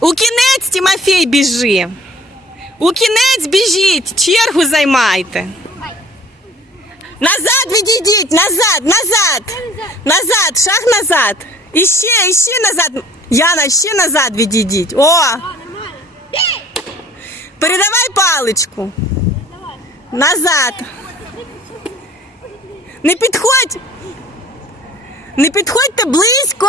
У кінець Тимофей біжи. У кінець біжіть, чергу займайте. Назад відійдіть, назад, назад, назад, шаг назад. Іще, іще назад. Яна, ще назад відійдіть. О! Передавай паличку. Назад. Не підходь. Не підходьте близько.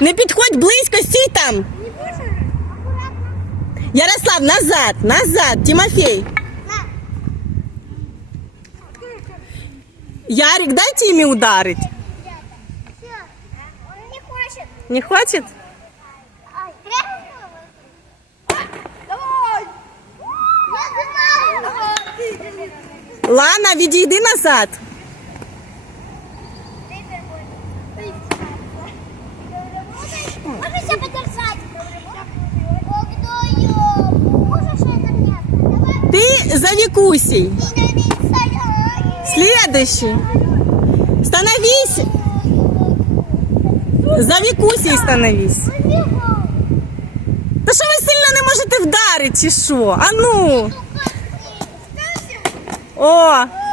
Не підходь близько, стій там. Ярослав, назад, назад, Тимофей. Ярик, дайте ими ударить. Не хватит? Лана, відійди назад. за Викусей. Следующий. Становись. За Викусей становись. Да що ви сильно не можете вдарить, чи що? А ну. О!